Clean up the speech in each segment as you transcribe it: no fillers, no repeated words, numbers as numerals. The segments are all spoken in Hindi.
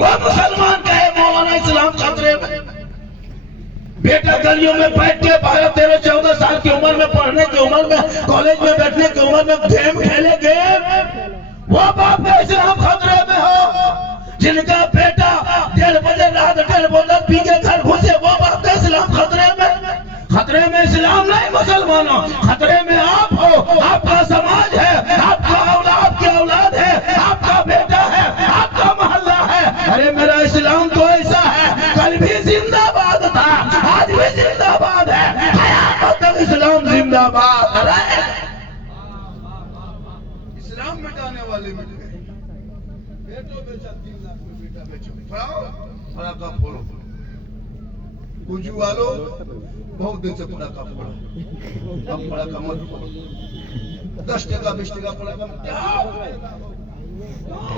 वो मुसलमान कहे मौलाना इस्लाम खतरे में। बेटा गलियों में बैठ के 12-13-14 साल की उम्र में, पढ़ने की उम्र में, कॉलेज में बैठने की उम्र में गेम खेले गेम, वो बाप का इस्लाम खतरे में हो। जिनका बेटा 1:30 बजे रात 1:30 बोतल पी के घर घुसे, वो बाप का इस्लाम खतरे में। खतरे में इस्लाम नहीं मुसलमानों, खतरे में आप हो, आपका समाज है, आपकी औलाद है, आपका बेटा है, आपका मोहल्ला है। अरे मेरा इस्लाम तो ऐसा है, कल भी जिंदाबाद था, आज भी जिंदाबाद है, कयामत तक इस्लाम जिंदाबाद है। इस्लाम मिटाने वाले मिट गए। बेटो बेचा 3 लाख में बेटा बेचो, पढ़ाओ पढ़ाका फोड़ो। कुंजू वालों बहुत दिन से पढ़ाका फोड़ो, अब पढ़ाका मत फोड़ो। 10 टका 20 टका पढ़ाका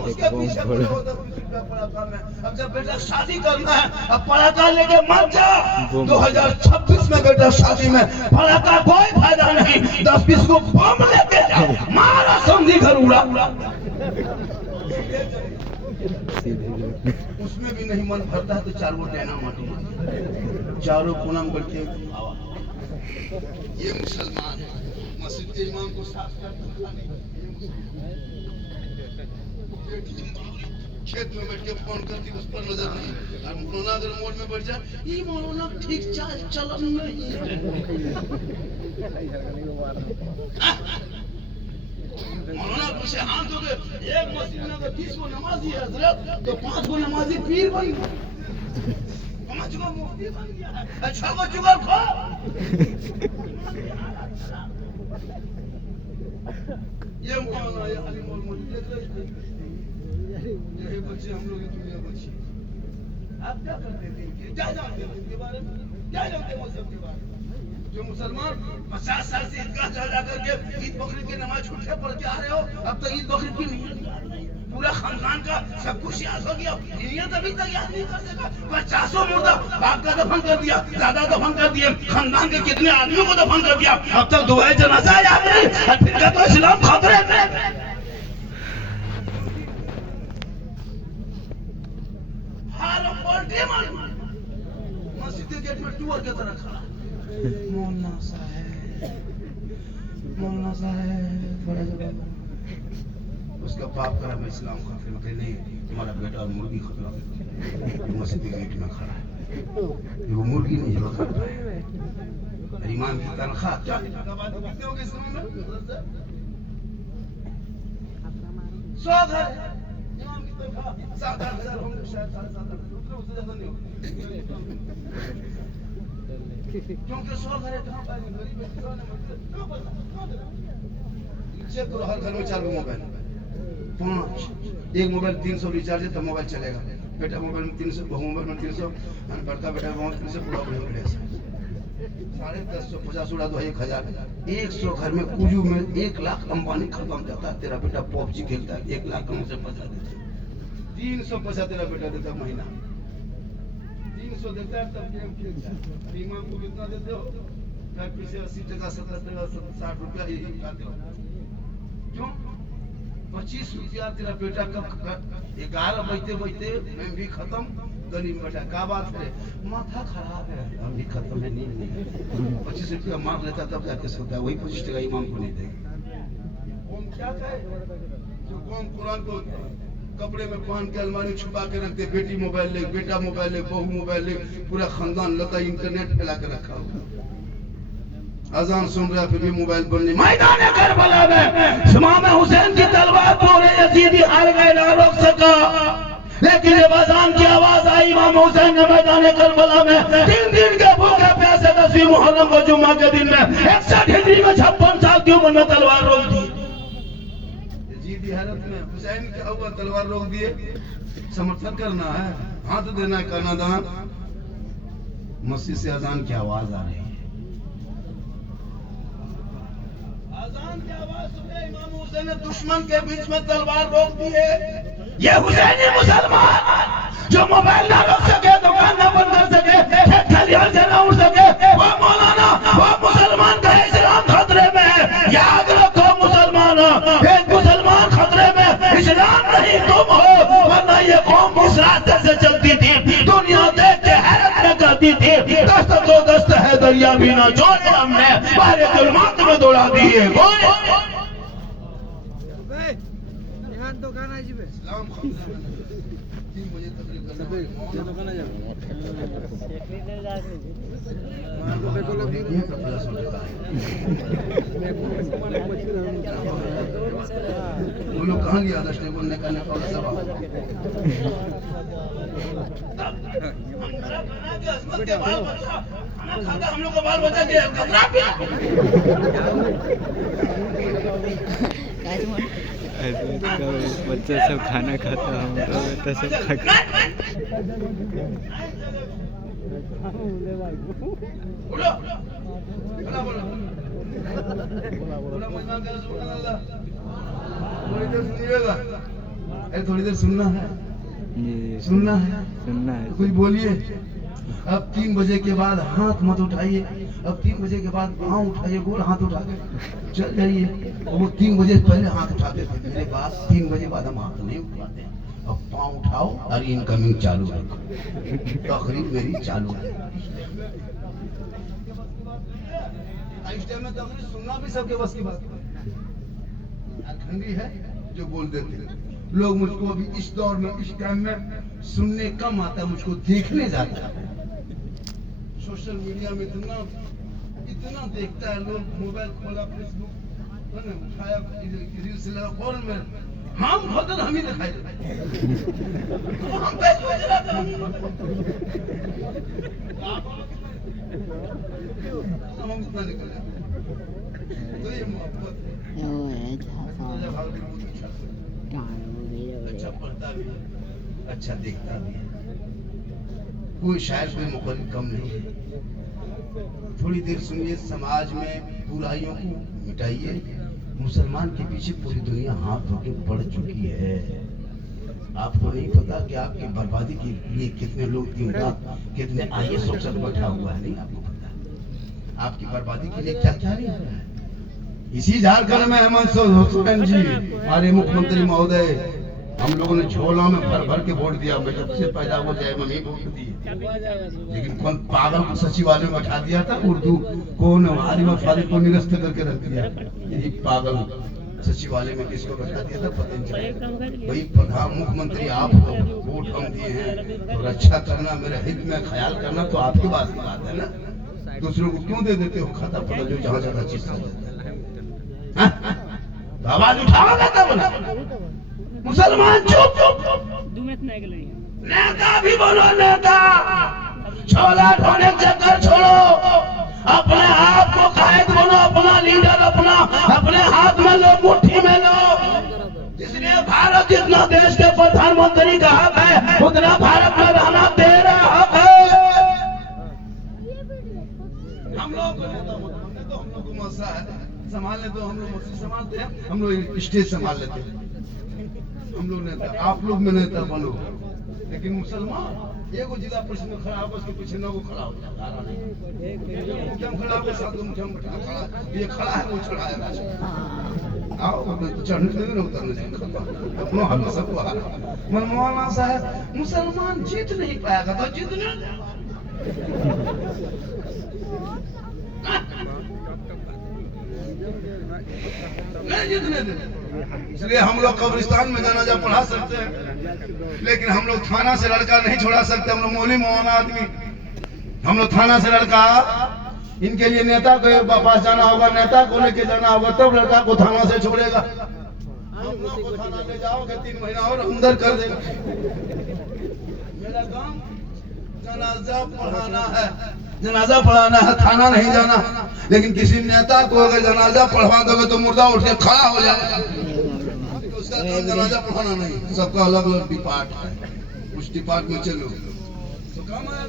उसके पीछे पड़ो 10-20 रुपया पढ़ाका में। अब जब बेटा शादी करना है, अब पढ़ाका लेके मत जा। 2026 में बेटा शादी में पढ़ाका कोई फायदा नहीं। 10-20 को बम लेके जाओ, मारा समझी घर उड़ा। उसमें भी नहीं मन भरता है तो 4 वो देना माटी, चारों कोना में बैठ के ये मुसलमान है, मस्जिद के इमाम को साफ करता नहीं। खेत में बैठ के फोन करती, उस पर नजर नहीं। और मौलाना अगर मोड़ में बैठ जाए, ये मौलाना ठीक चलन नहीं है। मौलाना पूछे हाथ धो के, एक मस्जिद में अगर 30 को नमाजी है हजरत, तो 5 को नमाजी पीर बन गया, 5 को मुफ्ती बन गया, 6 को जुगाड़खोर। ये मौलाना ये अली मौलवी देख रहे हैं, यही बच्चे हम लोग की दुनिया बची। आप क्या करते थे, क्या जानते हैं इसके बारे में, क्या जानते हैं मौसम के बारे में? जो मुसलमान 50 साल से ईदगाह जा करके ईद बकरीद की नमाज छूट के पढ़ के आ रहे हो, अब तो ईद बकरीद की नियत पूरा खानदान का सब कुछ याद हो गया, नियत अभी तक याद नहीं कर सका। 50 मुर्दा बाप का दफन कर दिया, दादा दफन कर दिए, खानदान के कितने आदमियों को दफन कर दिया, अब तक दुआए जनाजा याद नहीं। और फिर का तो इस्लाम खतरे में। मस्जिद के गेट में टूर के तरह खड़ा, मौलाना साहब बड़ा जबरदस्त। उसका बाप करा मैं इस्लाम खतरे में, नहीं तुम्हारा बेटा और मुर्गी खतरा में। मस्जिद के गेट में खड़ा है, वो मुर्गी नहीं जो खतरा है। इमाम की तनख्वाह क्या दोगे इस रूम में? 100 घर इमाम की तनख्वाह 7,000 होंगे, शायद 7,500, उससे ज्यादा नहीं होगा। क्योंकि 100 घर है, कहाँ पाएंगे? गरीब है, चेक करो, हर घर में 4 मोबाइल, 5 एक मोबाइल 300 रिचार्ज है, तब मोबाइल चलेगा। बेटा मोबाइल में 300, बहु मोबाइल में 300, बड़का बेटा मोबाइल 300, पूरा बढ़िया 350 उड़ा दो 1,000। 100 घर में कुजू में 1 लाख अंबानी खत्म जाता है। तेरा बेटा पबजी खेलता है, 1 लाख कम से पैसा देता है, 300 पैसा तेरा बेटा देता महीना, 300 देता है तब गेम खेलता है। इमाम को कितना देते हो? फैक्ट्री से 80 टका 70 टका 60 रुपया यही खाते हो। क्यों? 25 रुपया तेरा बेटा कब 11 बजते मैं भी खत्म, गरीब बेटा क्या बात है, माथा खराब है, हम भी खत्म है, नींद नहीं। 25 रुपया मार लेता तब जाके सोता है, वही 25 टका इमाम को नहीं देगा। कौन क्या कहे? जो कौन कुरान को कपड़े में पहन के अलमारी छुपा के रखते, बेटी मोबाइल ले, बेटा मोबाइल ले, बहू मोबाइल ले, पूरा खानदान लता इंटरनेट फैला के रखा हुआ। अजान सुन रहा फिर भी मोबाइल बनने। मैदान करबला में इमाम हुसैन की तलवार पूरे यजीदी हार गए, ना रोक सका। लेकिन जब अजान की आवाज आई, इमाम हुसैन ने मैदान करबला में 3 दिन के भूखे प्यासे 10वीं मुहर्रम को जुम्मा के दिन में 61 हिजरी में 56 साल की उम्र में तलवार रोक दी। यजीदी हालत में हुसैन क्या हुआ, तलवार रोक दिए। समर्थन करना है, हाथ देना है, करना दान। मस्जिद से अजान की आवाज आ रही है, अजान की आवाज सुने इमाम हुसैन ने दुश्मन के बीच में तलवार रोक दी है। ये हुसैनी मुसलमान जो मोबाइल ना रोक सके, दुकान ना बंद कर सके, खेत खलिहान से ना उड़ सके, वो मौलाना, वो मुसलमान का इस्लाम खतरे में है। याद रखो मुसलमान, एक मुसलमान खतरे में, इस्लाम नहीं तुम हो, वरना ये कौम किस रास्ते जाती थी। दस्त तो दस्त है दरिया भी ना छोड़े, हमने बाहर जुल्मात में दौड़ा दिए गोले। वो लोग कहाँ गया दस टेबल ने करने का सब हम लोग को बाल बच्चा के खतरा पे बच्चा सब खाना खाता, हम तो बेटा सब खा बोलो बोलो बोलो महिमान का सुभान अल्लाह। थोड़ी देर सुनिएगा, थोड़ी देर सुनना है, सुनना है, सुनना है। कुछ बोलिए। अब 3 बजे के बाद हाथ मत उठाइए, अब 3 बजे के बाद पाँव उठाइए, गोल हाथ उठा के चल जाइए। वो 3 बजे पहले हाथ उठाते थे, मेरे पास 3 बजे बाद हम हाथ नहीं उठाते। अब पाँव उठाओ और इनकमिंग चालू रखो, तकरीर मेरी चालू है। इस टाइम में तकरीर सुनना भी सबके बस की बात है। ठंडी है जो बोल देते हैं लोग। मुझको अभी इस दौर में इस टाइम में सुनने कम आता, मुझको देखने जाता है। सोशल मीडिया में इतना देखता है लोग, मोबाइल खोला, फेसबुक उठाया, रील्स लगा, फौरन में हम होते हम ही दिखाई देते। हम फेसबुक चलाते हम इतना निकले तो ये मोहब्बत अच्छा पढ़ता भी है, अच्छा देखता भी है, कोई शायर कोई मुखलिफ कम नहीं है। थोड़ी देर सुनिए, समाज में बुराइयों को मिटाइए। मुसलमान के पीछे पूरी दुनिया हाथ धो के पड़ चुकी है। आपको नहीं पता कि आपकी बर्बादी के लिए कितने लोग दिन रात कितने IAS अफसर बैठा हुआ है, नहीं आपको पता। आपकी बर्बादी के लिए क्या क्या नहीं हो रहा है। इसी झारखंड में हेमंत सोरेन जी हमारे मुख्यमंत्री महोदय, हम लोगों ने झोला में भर भर के वोट दिया। मैं जब से पैदा हुआ जाए मम्मी वोट दी, लेकिन कौन पागल को सचिवालय में बैठा दिया था, उर्दू कौन आलिम फारिग को निरस्त करके रख दिया। यही पागल सचिवालय में किसको बैठा दिया था पता नहीं चला। भाई प्रधान मुख्यमंत्री आप हो, वोट हम दिए हैं, और अच्छा करना, मेरे हित में ख्याल करना तो आपकी बात की बात है ना। दूसरों को क्यों दे देते हो खाता पता जो जहाँ ज्यादा चीज खा जाता है। आवाज उठाओगे तब ना। मुसलमान चुप चुप, नेता भी बोलो, नेता छोला ढोने के चक्कर छोड़ो, अपने आप को कायद बनो, अपना लीडर अपने हाथ में लो, मुट्ठी में लो। इसलिए भारत जितना देश के प्रधानमंत्री का हक है, उतना भारत में रहना तेरा हक है। हम लोग को मौसा है संभालने, तो हम लोग मस्जिद संभालते हैं, हम लोग स्टेज संभाल लेते हैं, हम लोग नेता। आप लोग में नेता बनो, लेकिन मुसलमान एगो जिला परिषद में खड़ा होगा, उसके पीछे 9 खड़ा हो जाता है, खड़ा होगा 7 खड़ा, ये खड़ा है वो चढ़ा है। आओ चढ़ने देंगे ना, उतरने देंगे, अपनों हक में सबको हारा। मनमोहन साहब, मुसलमान जीत नहीं पाएगा तो जीतने नहीं जीतने देंगे। इसलिए हम लोग कब्रिस्तान में जनाजा पढ़ा सकते हैं, लेकिन हम लोग थाना से लड़का नहीं छोड़ा सकते। हम लोग मौली मौलाना आदमी, हम लोग थाना से लड़का, इनके लिए नेता के पास जाना होगा, नेता को लेके जाना होगा, तब लड़का को थाना से छोड़ेगा। हम लोग को थाना ले जाओगे 3 महीना और अंदर कर देगा। मेरा काम जनाजा पढ़ाना है, जनाजा पढ़ाना है, थाना नहीं जाना। लेकिन किसी नेता को अगर जनाजा पढ़वा दोगे तो मुर्दा उठ के खड़ा हो जाएगा। उसका काम जनाजा पढ़ाना नहीं, सबका अलग अलग डिपार्ट है, उस डिपार्ट में चलो तो काम है।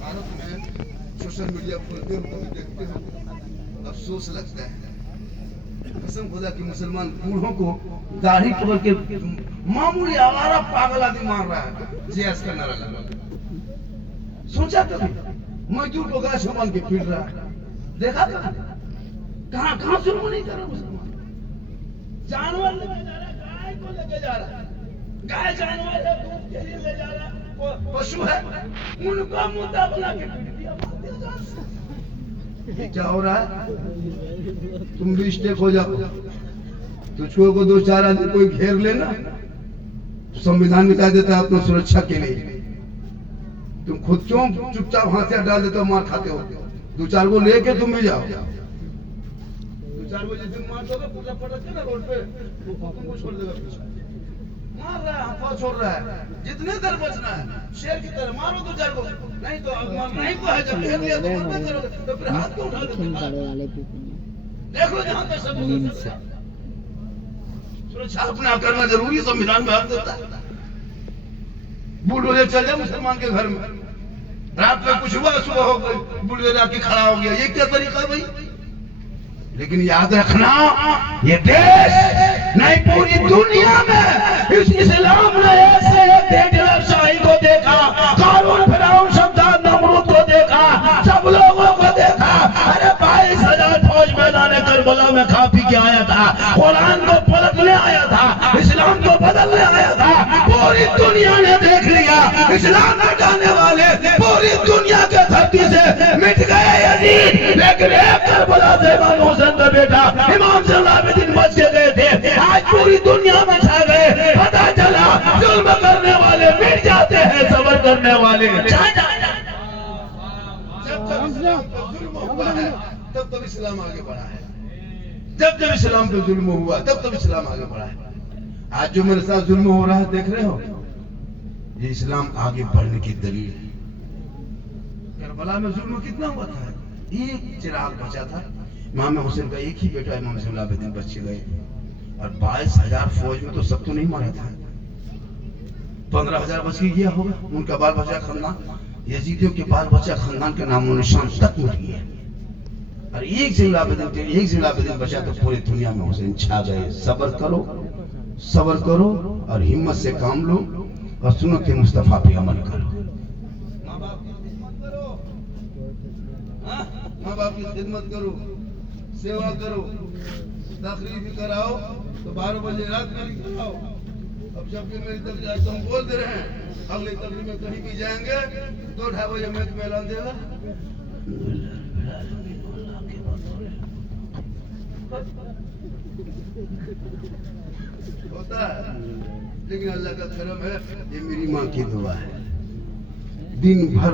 भारत में सोशल मीडिया खोलते हो देखते हो, अफसोस लगता है, कसम खुदा कि मुसलमान बूढ़ों को दाढ़ी पकड़ के मामूली आवारा पागल आदमी मार रहा है। जेएस का नारा लगा, सोचा कभी मजदूर को गाछ बांध के पीट रहा है, देखा था कहाँ कहाँ शुरू नहीं कर रहा मुसलमान। जानवर लेके जा रहा है, गाय को लेके जा रहा है, गाय जानवर है, दूध के लिए ले जा रहा है, पशु है, उनका मुद्दा बना के पीट दिया। ये क्या हो रहा है? तुम भी स्टेक हो जाओ, तुझको को दो चार आदमी कोई घेर लेना, तो संविधान निकाल देता है अपना सुरक्षा के लिए। तुम खुद क्यों चुपचाप हाथियार डाल देते हो, मार खाते हो? दो चार को लेके तुम भी जाओ। दो चार को जिस दिन मार दोगे, पूरा पटक के ना रोड पे, तुमको छोड़ देगा पीछे। मार रहा है, हवा छोड़ रहा है, जितने देर बचना है शेर की तरह मारो दो चार को, नहीं तो नहीं तो है, जब घेर लिया तो मत करोगे, तो फिर हाथ को उठा देते। देख लो जहां तक सब सुरक्षा अपना करना जरूरी है, संविधान में हक देता है। बुलडोजर चल जाए मुसलमान के घर में, रात में कुछ हुआ, सुबह हो गई बुलडोजर आके खड़ा हो गया, ये क्या तरीका भाई? लेकिन याद रखना, ये देश नहीं पूरी दुनिया में इस इस्लाम ने ऐसे शाही को देखा, कारून फिरौन शद्दाद नमरूद को देखा, सब लोगों को देखा। अरे 22,000 फौज मैदान करबला में खा पी के आया था, कुरान को पलटने आया था, इस्लाम को बदलने आया था। पूरी दुनिया ने देख लिया, इस्लाम हटाने वाले पूरी दुनिया के धरती से मिट गए यजीद, लेकिन एक करबला से इमाम हुसैन का बेटा इमाम ज़ैनुल आबिदीन बच के गए थे। आज पूरी दुनिया में छा गए। पता चला जुल्म करने वाले मिट जाते हैं, सब्र करने वाले जब तक इस्लाम पे जुल्म हुआ है तब तक इस्लाम आगे बढ़ा है। जब जब इस्लाम पे जुल्म हुआ तब तब इस्लाम आगे बढ़ा है। आज जो मेरे साथ जुल्म हो रहा है, देख रहे हो, ये इस्लाम आगे बढ़ने की दलील है। करबला में जुल्म कितना हुआ था? एक चिराग बचा था, इमाम हुसैन का एक ही बेटा इमाम ज़ैनुल आबिदीन बच गए, और 22,000 फौज में तो सब तो नहीं मारा था, 15,000 बच के गया होगा। उनका बाल बच्चा खानदान, यजीदियों के बाल बच्चा खानदान के नामो निशान तक मिट गया। और एक ज़ैनुल आबिदीन बचा तो पूरी दुनिया में हुसैन छा गए। सब्र करो और हिम्मत से काम लो और सुन्नत मुस्तफा पे अमल करो। माँ बाप की खिदमत करो, माँ बाप की खिदमत करो, सेवा करो, तकरीर भी कराओ तो 12 बजे रात में कराओ। अब जब भी मेरी तकरीर आज हम बोल दे रहे हैं, अगली तकरीर में कहीं भी जाएंगे 2-2:30 बजे मैं तुम्हें ऐलान देगा। होता है, लेकिन अल्लाह का करम है, ये मेरी माँ की दुआ है। दिन भर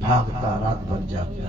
भागता, रात भर जागता।